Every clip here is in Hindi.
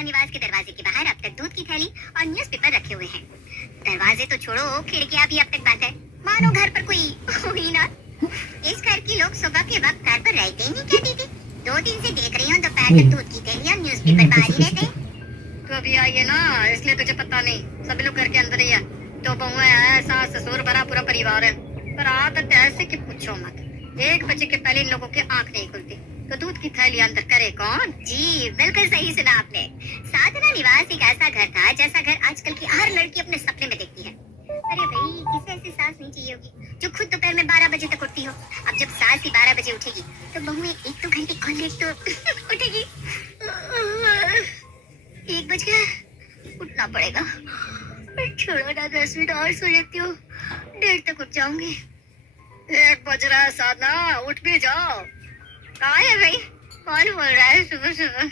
साधना निवास के दरवाजे के बाहर अब तक दूध की थैली और न्यूज़पेपर रखे हुए हैं। दरवाजे तो छोड़ो, खिड़कियां भी अब तक बंद है, मानो घर पर कोई हो ही ना। इस घर के लोग सुबह के वक्त घर पर रहते ही नहीं क्या दीदी? 2 दिन से देख रही हूँ दोपहर तक दूध की थैली और न्यूज़पेपर बाहर ही रहते हैं। तो अभी आई है ना, इसलिए तुझे पता नहीं, सभी लोग घर के अंदर ही है। तो बहुएं हैं, सास ससुर भरा पूरा परिवार है। पर आदत ऐसे कि पूछो मत, 1 बजे के पहले इन लोगों की आंख नहीं खुलती, तो दूध की थैली अंदर करे कौन? जी बिल्कुल सही सुना आपने। साधना निवास एक ऐसा घर था जैसा घर आजकल की हर लड़की अपने सपने में देखती है। अरे भाई, किसे ऐसी सास नहीं चाहिए होगी जो खुद दोपहर में 12 बजे तक उठती हो। अब जब सास ही 12 बजे उठेगी तो बहुएं 1-2 घंटे और लेट तो उठेगी। 1 बज गया, उठना पड़ेगा। छोड़ो ना, 10 मिनट और सो लेती हूँ, 1:30 तक उठ जाऊंगी। 1 बज रहा है साधना, उठ भी जाओ। कहाँ है भाई? कौन बोल रहा है सुबह सुबह?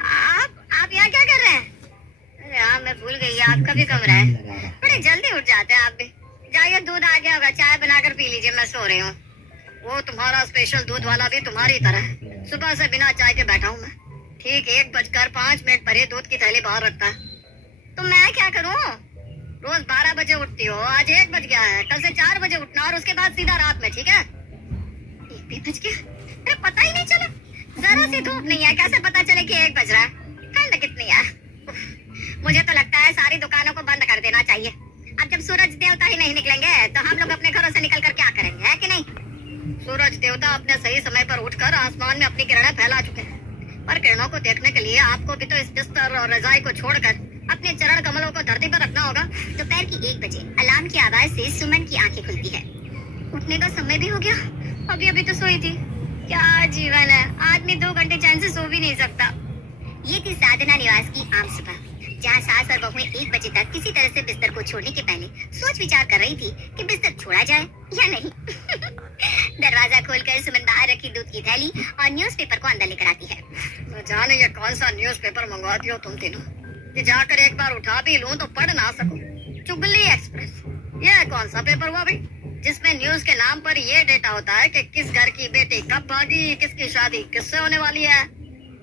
आप यहाँ क्या कर रहे हैं? अरे हाँ, मैं भूल गई, आपका भी कमरा है। बड़े जल्दी उठ जाते हैं आप भी। जाइए, दूध आ गया होगा, चाय बनाकर पी लीजिए, मैं सो रही हूँ। वो तुम्हारा स्पेशल दूध वाला भी तुम्हारी तरह सुबह से बिना चाय के बैठा हूँ मैं। ठीक 1:05 पर ही दूध की थैली बाहर रखता है। तो मैं क्या करूँ? रोज 12 बजे उठती हो, आज 1 बज गया है। कल से 4 बजे उठना और उसके बाद सीधा रात में, ठीक है? 1 भी बज गया, अरे पता ही नहीं चला। जरा सी धूप नहीं है, कैसे पता चले कि 1 बज रहा है? ठंड कितनी है। मुझे तो लगता है सारी दुकानों को बंद कर देना चाहिए। अब जब सूरज देवता ही नहीं निकलेंगे तो हम लोग अपने घरों से निकल कर क्या करेंगे, है कि नहीं? सूरज देवता अपने सही समय पर उठकर आसमान में अपनी किरणें फैला चुके हैं, पर किरणों को देखने के लिए आपको भी तो इस बिस्तर और रजाई को छोड़कर अपने चरण कमलों को धरती पर रखना होगा। दोपहर की 1 बजे अलार्म की आवाज से सुमन की आंखें खुलती है। उठने का समय भी हो गया, अभी तो सोई थी। क्या जीवन है, आदमी 2 घंटे चैन से सो भी नहीं सकता। ये थी साधना निवास की आम सुबह, जहाँ सास और बहुएं 1 बजे तक किसी तरह से बिस्तर को छोड़ने के पहले सोच विचार कर रही थी कि बिस्तर छोड़ा जाए या नहीं। दरवाजा खोलकर सुमन बाहर रखी दूध की थैली और न्यूज़पेपर को अंदर लेकर आती है। तो जाने ये कौन सा न्यूज़पेपर मंगवाती हो तुम तीनों कि जाकर एक बार उठा भी लूं तो पढ़ ना सकूं। चुगली एक्सप्रेस, ये कौन सा पेपर हुआ भाई जिसमें न्यूज के नाम पर ये डेटा होता है कि किस घर की बेटी कब भागी, किसकी शादी किससे होने वाली है?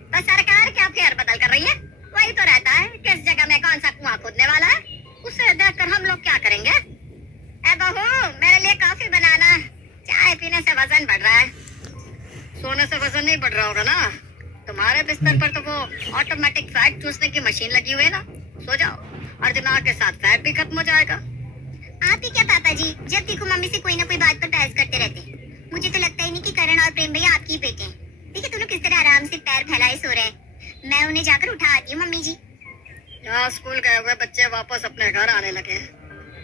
तो सरकार क्या फेर बदल कर रही है? वही तो रहता है, किस जगह में कौन सा कुआं खोदने वाला है, उसे देखकर हम लोग क्या करेंगे? ए बहू, मेरे लिए कॉफी बनाना, चाय पीने से वजन बढ़ रहा है। सोने से वजन नहीं बढ़ रहा होगा ना? तुम्हारे बिस्तर पर तो वो ऑटोमेटिक फैट चूसने की मशीन लगी हुई है ना। सो जाओ और दिमाग के साथ फैट भी खत्म हो जाएगा। आप ही क्या पापा जी, जब देखो मम्मी से कोई ना कोई बात पर बहस करते रहते हैं। मुझे तो लगता ही नहीं कि करण और प्रेम भैया आपकी ही बेटे हैं। देखिए दोनों किस तरह आराम से पैर फैलाए सो रहे हैं। मैं उन्हें जाकर उठा आती हूँ मम्मी जी। यहाँ स्कूल गए हुए बच्चे वापस अपने घर आने लगे हैं।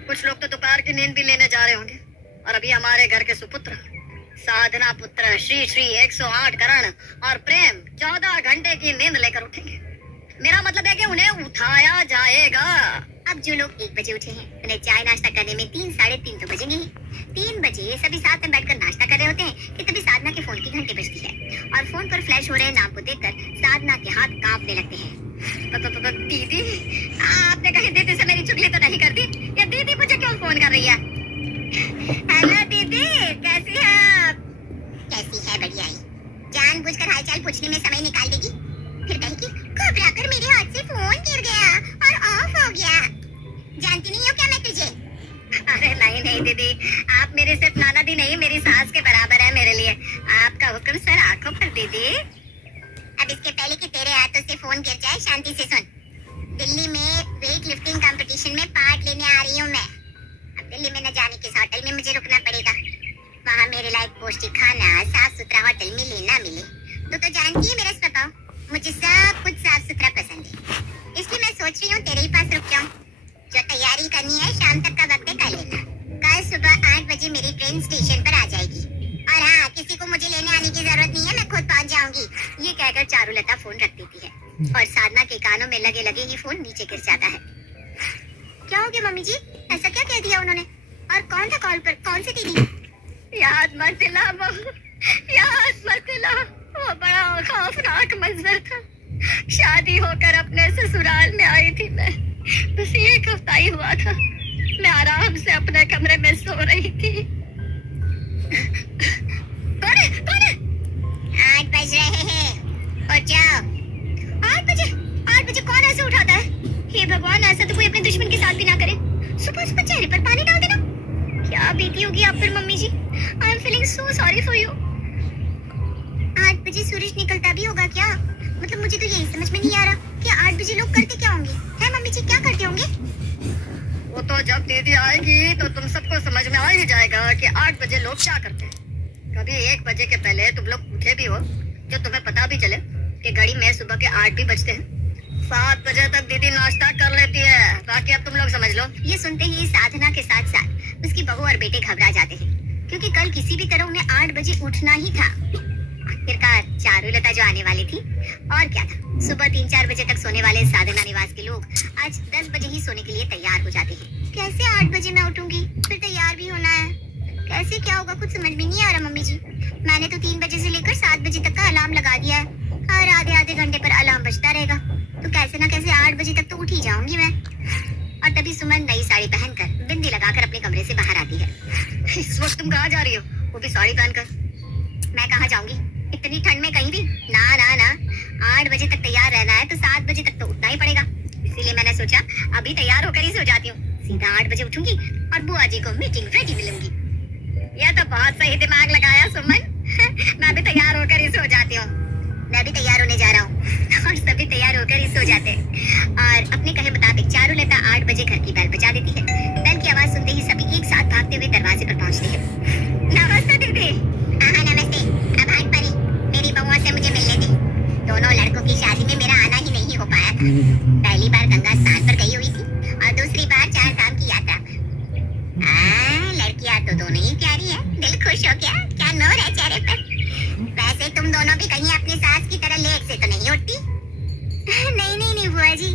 कुछ लोग तो दोपहर की नींद भी लेने जा रहे होंगे। और अभी हमारे घर के सुपुत्र साधना पुत्र श्री श्री 108 करण और प्रेम 14 घंटे की नींद लेकर उठेंगे। मेरा मतलब है कि उन्हें उठाया जाएगा। अब जो लोग 1 बजे उठे हैं उन्हें चाय नाश्ता करने में 3 साढ़े 3 तो बजेंगे ही। 3 बजे सभी साथ में बैठकर नाश्ता कर रहे होते हैं कि तभी साधना के फोन की घंटी बजती है और फोन पर फ्लैश हो रहे नाम को देखकर साधना के हाथ कांपने लगते हैं। दीदी, आपने कहीं दीदी से मेरी चुगली तो नहीं कर दी? या दीदी मुझे क्यों फोन कर रही है? हेलो दीदी, कैसी है आप? कैसी है? बढ़िया ही। जानबूझकर हालचाल पूछने में समय निकाल देगी, फिर कहेगी घबरा कर मेरे हाथ से फोन गिर गया और ऑफ हो गया। जानती नहीं हो क्या मैं तुझे? अरे नहीं दीदी, आप मेरे सिर्फ ननद ही नहीं मेरी सास के बराबर है मेरे लिए। आपका हुक्म सर आंखों पर दीदी। अब इसके पहले कि तेरे हाथों से फोन गिर जाए, शांति से सुन। दिल्ली में वेट लिफ्टिंग कंपटीशन में पार्ट लेने आ रही हूँ मैं। अब दिल्ली में न जाने किस होटल में मुझे रुकना पड़ेगा। वहाँ मेरे लायक पौष्टिक खाना, साफ सुथरा होटल मिले ना मिले, तो जानती है मेरा स्वभाव, मुझे सब कुछ साफ सुथरा पसंद है। इसलिए मैं सोच रही हूँ तेरे ही पास रुक जाऊँ। जो तैयारी करनी है शाम तक का वक्त कर लेना। कल सुबह 8 बजे मेरी ट्रेन स्टेशन पर आ जाएगी। और हाँ, किसी को मुझे लेने आने की जरूरत नहीं है, मैं खुद पहुँच जाऊंगी। ये कहकर चारुलता फोन रख देती है और साधना के कानों में लगे लगे ही फोन नीचे गिर जाता है। क्या हो गया मम्मी जी? ऐसा क्या कह दिया उन्होंने? और कौन था कॉल पर? कौन सी दीदी? याद मत दिला बहू, याद मत दिला। वो बड़ा खौफनाक मंजर था। शादी होकर अपने ससुराल में आई थी मैं, बस 1 हफ्ता ही हुआ था। मैं आराम से अपने कमरे में सो रही थी। कौन है? 8 बज रहे हैं, उठ जाओ। 8 बजे बजे कौन ऐसे उठाता है? हे भगवान, ऐसा तो कोई अपने दुश्मन के साथ भी ना करे। सुबह सुबह चेहरे पर पानी डाल देना। क्या बीती होगी आप पर मम्मी जी। I am feeling so sorry for you. 8 बजे सूरज निकलता भी होगा क्या? मतलब मुझे तो यही समझ में नहीं आ रहा कि 8 बजे लोग करते क्या होंगे? है मम्मी जी, क्या करते होंगे? वो तो जब दीदी आएगी तो तुम सबको समझ में आ ही जाएगा कि 8 बजे लोग क्या करते हैं। कभी 1 बजे के पहले तुम लोग उठे भी हो, जो तुम्हें पता भी चले कि घड़ी में सुबह के 8 भी बजते हैं। 7 बजे तक दीदी नाश्ता कर लेती है। बाकी अब तुम लोग समझ लो। ये सुनते ही साधना के साथ साथ उसकी बहू और बेटे घबरा जाते हैं, क्योंकि कल किसी भी तरह उन्हें 8 बजे उठना ही था। आखिरकार चारुलता जो आने वाली थी, और क्या था, सुबह 3-4 बजे तक सोने वाले साधना निवास के लोग आज 10 बजे ही सोने के लिए तैयार हो जाते हैं। कैसे 8 बजे मैं उठूंगी? फिर तैयार भी होना है। कैसे क्या होगा कुछ समझ में नहीं आ रहा मम्मी जी। मैंने तो 3 बजे से लेकर 7 बजे तक का अलार्म लगा दिया है। हर आधे घंटे पर अलार्म बजता रहेगा, तो कैसे ना कैसे 8 बजे तक तो उठ ही जाऊंगी मैं। और तभी सुमन नई साड़ी पहनकर बिंदी लगाकर अपने कमरे से बाहर आती है। इस वक्त तुम कहाँ जा रही हो, वो भी साड़ी पहनकर? मैं कहाँ जाऊंगी इतनी ठंड में, कहीं भी ना ना ना। 8 बजे तक तैयार रहना है तो 7 बजे तक तो उठना ही पड़ेगा। इसीलिए मैंने सोचा अभी तैयार होकर ही सो जाती हूँ। सीधा 8 बजे उठूंगी और बुआ जी को मीटिंग रेडी मिलूंगी। यह तो बहुत सही दिमाग लगाया सुमन। मैं भी तैयार होकर ही सो जाती हूँ। मैं भी तैयार होने जा रहा हूँ और सभी तैयार होकर ही सो जाते हैं। और अपने कहे मुताबिक चारुलता 8 बजे घर की बेल बजा देती है। बेल की आवाज सुनते ही सभी एक साथ भागते हुए दरवाजे पर पहुंचते हैं। नमस्ते दीदी। हाँ नमस्ते। अब हट परी, मेरी बहुओं से मुझे मिलने दे। दोनों लड़कों की शादी में मेरा आना ही नहीं हो पाया था। पहली बार गंगा स्नान पर गई हुई थी और दूसरी बार 4 धाम की यात्रा पर। लड़कियां तो दोनों ही प्यारी है, दिल खुश हो गया। क्या नूर है चेहरे पर। वैसे तुम दोनों भी कहीं अपनी सास की तरह लेट से तो नहीं उठती? नहीं नहीं नहीं बुआ जी।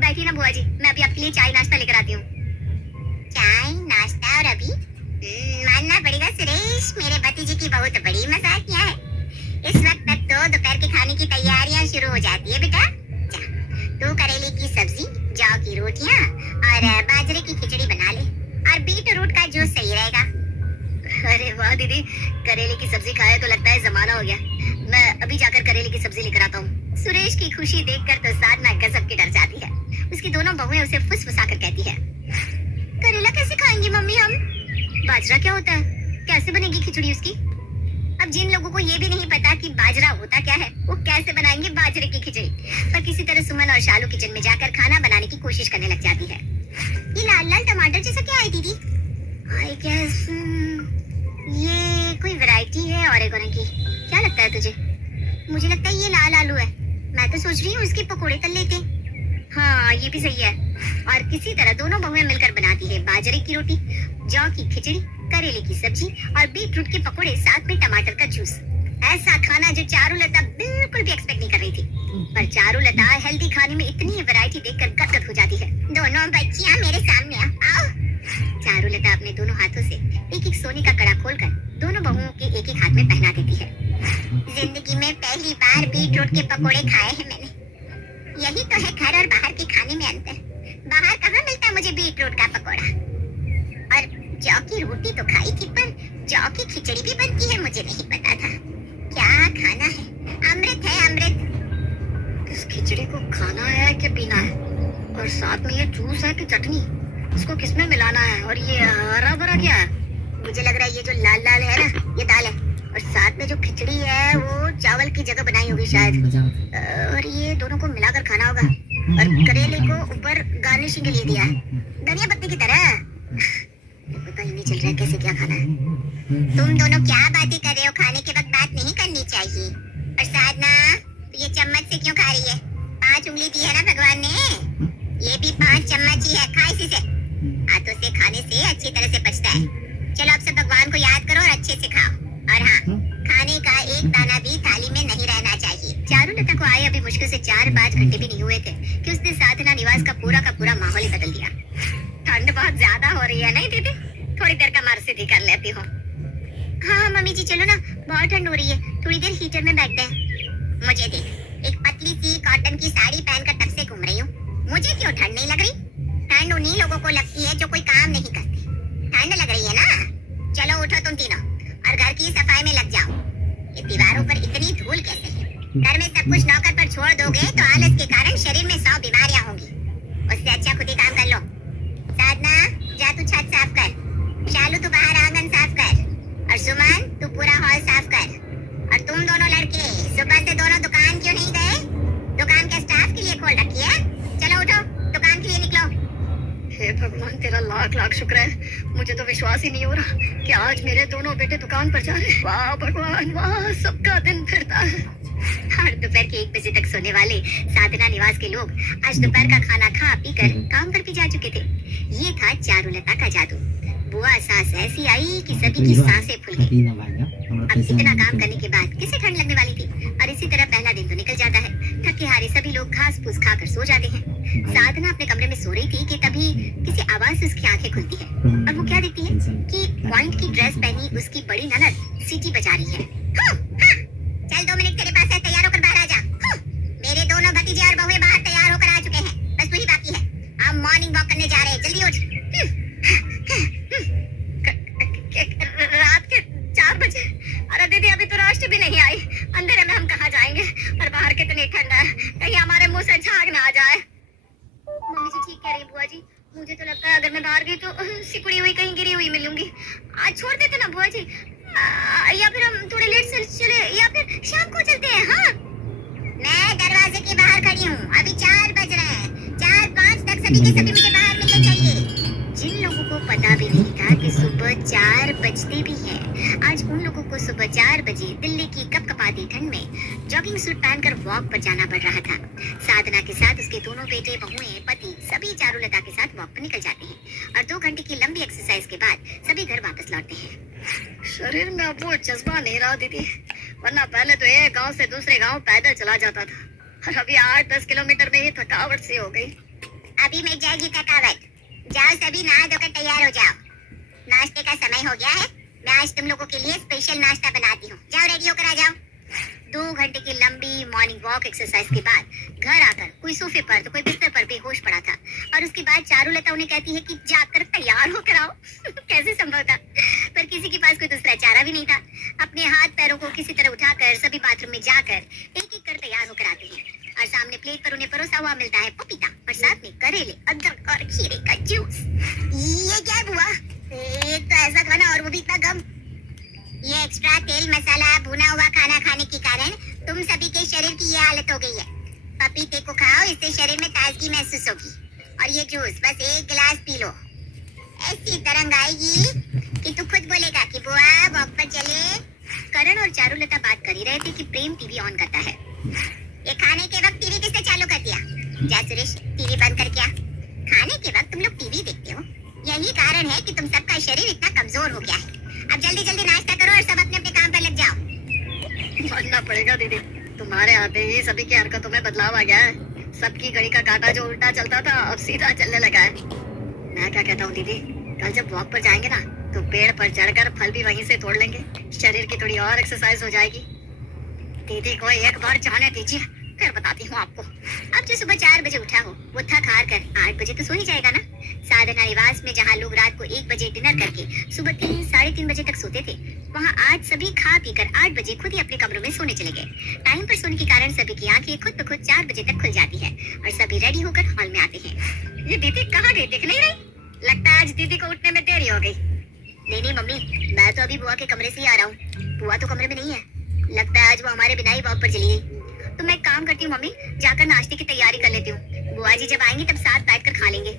बैठी ना बुआ जी, मैं अभी आपके लिए चाय नाश्ता लेकर आती हूँ। चाय नाश्ता और अभी? मानना पड़ेगा सुरेश, मेरे भतीजे की बहू तो बड़ी मजाकिया है। इस वक्त तक तो दोपहर के खाने की तैयारियां शुरू हो जाती है बेटा। जा, तू करेले की सब्जी, जौ की रोटियां और बाजरे की खिचड़ी बना ले, और बीट रूट का जूस सही रहेगा। अरे वाह दीदी, करेले की सब्जी खाए तो लगता है जमाना हो गया। मैं अभी जाकर करेले की सब्जी लेकर आता हूँ। सुरेश की खुशी देखकर तो साधना गजब के डर जाती है। उसकी दोनों बहुएं उसे फुसफुसाकर कहती है, करेला कैसे खाएंगी मम्मी हम? बाजरा क्या होता है? कैसे बनेगी खिचड़ी उसकी? अब जिन लोगों को ये भी नहीं पता कि बाजरा होता क्या है, वो कैसे बनाएंगे बाजरे की खिचड़ी। पर किसी तरह सुमन और शालू किचन में जाकर खाना बनाने की कोशिश करने लग जाती है। ये लाल लाल टमाटर जैसा क्या है दीदी? आई गेस ये कोई वैरायटी है ओरेगोनो की। क्या लगता है तुझे? मुझे लगता है ये लाल आलू है। मैं तो सोच रही हूँ इसके पकोड़े तल लेते। हाँ ये भी सही है। और किसी तरह दोनों बहुएं मिलकर बनाती है बाजरे की रोटी, जौ की खिचड़ी, करेले की सब्जी और बीट रूट के पकोड़े, साथ में टमाटर का जूस। ऐसा खाना जो चारुलता बिल्कुल भी एक्सपेक्ट नहीं कर रही थी। पर चारुलता हेल्दी खाने में इतनी वैरायटी देखकर गदगद हो जाती है। दोनों बच्चियां मेरे सामने आओ। चारुलता अपने दोनों हाथों से एक एक सोने का कड़ा खोलकर दोनों बहुओं के एक एक हाथ में पहना देती है। जिंदगी में पहली बार बीट रूट के पकोड़े खाए हैं मैंने। यही तो है घर और बाहर के खाने में अंतर। बाहर कहाँ मिलता मुझे बीट रूट का पकोड़ा। और जौ की रोटी तो खाई थी, पर जौ की खिचड़ी भी बनती है मुझे नहीं पता था। क्या खाना है, अमृत है अमृत। इस खिचड़ी को खाना है कि पीना है? और साथ में ये जूस है कि चटनी? इसको किसमें मिलाना है? और ये हरा भरा क्या है? मुझे लग रहा है ये जो लाल लाल है ना, ये दाल है। और साथ में जो खिचड़ी है वो चावल की जगह बनाई होगी शायद। और ये दोनों को मिलाकर खाना होगा। और करेले को ऊपर गार्निशिंग के लिए दिया है, धनिया पत्ती की तरह। पता ही नहीं चल रहा है कैसे क्या खाना है। तुम दोनों क्या बातें कर रहे हो? खाने के वक्त बात नहीं करनी चाहिए। और साधना, तो ये चम्मच से क्यों खा रही है? 5 उंगली दी है ना भगवान ने, ये भी 5 चम्मच ही है। खा इसी से। हाथों से खाने से अच्छी तरह से पचता है। चलो अब सब भगवान को याद करो और अच्छे से खाओ। और हाँ, खाने का एक दाना भी थाली में नहीं रहना चाहिए। चारुलता को आए अभी मुश्किल से 4-5 घंटे भी नहीं हुए थे कि उसने साधना निवास का पूरा माहौल ही बदल दिया। ठंड बहुत ज्यादा हो रही है नहीं दीदी? थोड़ी देर का मर्सी कर लेती हूँ। हाँ मम्मी जी चलो ना, बहुत ठंड हो रही है, थोड़ी देर हीटर में बैठते हैं। मुझे देख, एक पतली सी कॉटन की साड़ी पहनकर तब से घूम रही हूँ। मुझे क्यों ठंड नहीं लग रही? ठंड उन्हीं लोगों को लगती है जो कोई काम नहीं करते। ठंड लग रही है ना? चलो उठो तुम तीनों और घर की सफाई में लग जाओ। ये दीवारों पर इतनी धूल कैसे है? घर में सब कुछ नौकर पर छोड़ दोगे तो आलस के कारण शरीर में 100 बीमारियां होंगी। उससे अच्छा खुद ही काम कर लो। साधना, जा तू छत साफ कर। शालू, तू बाहर आंगन साफ कर। और सुमन, तू पूरा हॉल साफ कर। और तुम दोनों लड़के सुबह से दोनों दुकान क्यों नहीं गए? दुकान क्या स्टाफ के लिए खोल रखी है? चलो उठो, दुकान के लिए निकलो। हे भगवान, तेरा लाख लाख शुक्र है। मुझे तो विश्वास ही नहीं हो रहा कि आज मेरे दोनों बेटे दुकान पर जा रहे हैं। वाह भगवान वाह, सबका दिन फिरता है। और दोपहर के 1 बजे तक सोने वाले साधना निवास के लोग आज दोपहर का खाना खा पी कर काम पर भी जा चुके थे। ये था चारुलता का जादू। बुआ सास ऐसी आई कि सभी की सांसें फूल गई। अब इतना काम करने के बाद किसे ठंड लगने वाली थी। और इसी तरह पहला दिन तो निकल जाता है। थके हारे सभी लोग घास फूस खाकर सो जाते हैं। साधना अपने कमरे में सो रही थी कि तभी किसी आवाज से उसकी आंखें खुलती है और वो क्या देखती है कि पॉइंट की ड्रेस पहनी उसकी बड़ी ननद सीटी बजा रही है। चल 2 मिनट तेरे पास है, तैयार होकर बाहर आ जा। मेरे दोनों भतीजे और बहुएं बाहर तैयार होकर आ चुके हैं, बस तू ही बाकी है। हम मॉर्निंग वॉक करने जा रहे हैं, जल्दी उठ। रात के 4 बजे? अरे दीदी, अभी तो राष्ट्र भी नहीं आई। अंधेरे में हम कहाँ जाएंगे? और बाहर कितनी ठंड है, कहीं हमारे मुंह से झाग ना आ जाए। मम्मी जी ठीक कह रही है बुआ जी। मुझे तो लगता है अगर मैं बाहर गई तो सिकुड़ी हुई कहीं गिरी हुई मिलूंगी। आज छोड़ देते ना बुआ जी, या फिर हम थोड़े लेट से चले, या फिर शाम को चलते हैं। हाँ, मैं दरवाजे के बाहर खड़ी हूँ, अभी 4 बज रहे हैं। 4-5 तक सभी के सभी मुझे बाहर मिलने चाहिए। जिन लोगों को पता भी नहीं था कि सुबह 4 बजते भी हैं, आज उन लोगों को सुबह 4 बजे दिल्ली की कपकपाती ठंड में जॉगिंग सूट पहनकर वॉक पर जाना पड़ रहा था। साधना के साथ उसके दोनों बेटे, बहुएं, पति सभी चारुलता के साथ वॉक पर निकल जाते हैं और 2 घंटे की लंबी एक्सरसाइज के बाद सभी घर वापस लौटते हैं। शरीर में अब वो जज्बा नहीं रहा दीदी, वरना पहले तो एक गांव से दूसरे गांव पैदल चला जाता था, और अभी 8-10 किलोमीटर में ही थकावट सी हो गई। अभी मिट जाएगी थकावट। जाओ सभी नहा धोकर तैयार हो जाओ, नाश्ते का समय हो गया है। मैं आज तुम लोगों के लिए स्पेशल नाश्ता बनाती हूँ। जाओ रेडी होकर आ जाओ। 2 घंटे की लंबी मॉर्निंग वॉक एक्सरसाइज के बाद घर आकर कोई सोफे पर तो कोई बिस्तर पर बेहोश पड़ा था। और उसके बाद चारुलता उन्हें कहती है कि जाकर तैयार होकर आओ। कैसे संभव था, पर किसी के पास कोई दूसरा चारा भी नहीं था। अपने हाथ पैरों को किसी तरह उठाकर सभी बाथरूम में जाकर एक एक कर तैयार होकर आते हैं और सामने प्लेट पर उन्हें परोसा हुआ मिलता है पपीता और साथ में करेले, अदरक और खीरे का जूस। ये क्या हुआ? एक तो ऐसा खाना और वो भी इतना कम। ये एक्स्ट्रा तेल मसाला भुना हुआ खाना खाने के कारण तुम सभी के शरीर की ये हालत हो गई है। पपीते को खाओ, इससे शरीर में ताजगी महसूस होगी। और ये जूस बस 1 गिलास पी लो। ऐसी तरंग आएगी कि तू खुद बोलेगा कि बुआ वॉक पर चले। करण और चारुलता बात कर ही रहे थे कि प्रेम टीवी ऑन करता है। ये खाने के वक्त टीवी किसने चालू कर दिया? जा सुरेश, टीवी बंद कर। क्या खाने के वक्त तुम लोग टीवी देखते हो? यही कारण है कि तुम सबका शरीर इतना कमजोर हो गया है। अब जल्दी जल्दी नाश्ता करो और सब अपने अपने काम पर लग जाओ। मानना पड़ेगा दीदी, तुम्हारे आते ही सभी की हरकतों में बदलाव आ गया है। सबकी घड़ी का कांटा जो उल्टा चलता था अब सीधा चलने लगा है। मैं क्या कहता हूँ दीदी, कल जब वॉक पर जाएंगे ना तो पेड़ पर चढ़कर फल भी वहीं से तोड़ लेंगे। शरीर की थोड़ी और एक्सरसाइज हो जाएगी। दीदी को एक बार जाने दीजिए, फिर बताती हूँ आपको। अब जो सुबह 4 बजे उठा हो वो थक हार कर 8 बजे तो सो ही जाएगा ना। साधना निवास में जहाँ लोग रात को 1 बजे डिनर करके सुबह 3-3:30 बजे तक सोते थे, वहाँ आज सभी खा पी कर 8 बजे खुद ही अपने कमरों में सोने चले गए। टाइम पर सोने के कारण सभी की आंखें खुद ब खुद 4 बजे तक खुल जाती है और सभी रेडी होकर हॉल में आते हैं। ये दीदी कहाँ गई, दिख नहीं रही? लगता है आज दीदी को उठने में देरी हो गई। नहीं मम्मी, मैं तो अभी बुआ के कमरे से ही आ रहा हूँ। बुआ तो कमरे में नहीं है, लगता है आज वो हमारे बिना ही वॉक पर चली गई। तो मैं एक काम करती हूँ मम्मी, जाकर नाश्ते की तैयारी कर लेती हूँ। बुआ जी जब आएंगी तब साथ बैठकर खा लेंगे।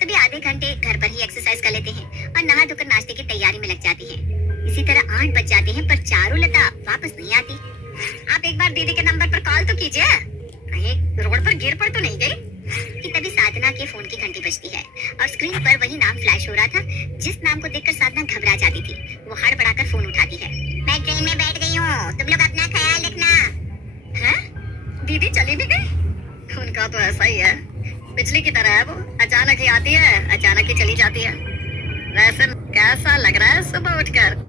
सभी आधे घंटे घर पर ही एक्सरसाइज कर लेते हैं और नहा धोकर नाश्ते की तैयारी में लग जाती हैं। इसी तरह 8 बज जाते हैं पर चारुलता वापस नहीं आती। आप एक बार दीदी के नंबर पर कॉल तो कीजिए, कहीं रोड पर गिर पड़ तो नहीं गई। कि तभी साधना के फोन की घंटी बजती है और स्क्रीन पर वही नाम फ्लैश हो रहा था जिस नाम को देखकर साधना घबरा जाती थी। वो हड़बड़ाकर फोन उठाती है। मैं ट्रेन में बैठ गई हूँ, तुम लोग अपना ख्याल रखना। हैं? दीदी चली भी गई? उनका तो ऐसा ही है, बिजली की तरह है वो, अचानक ही आती है, अचानक ही चली जाती है। वैसे कैसा लग रहा है सुबह उठकर?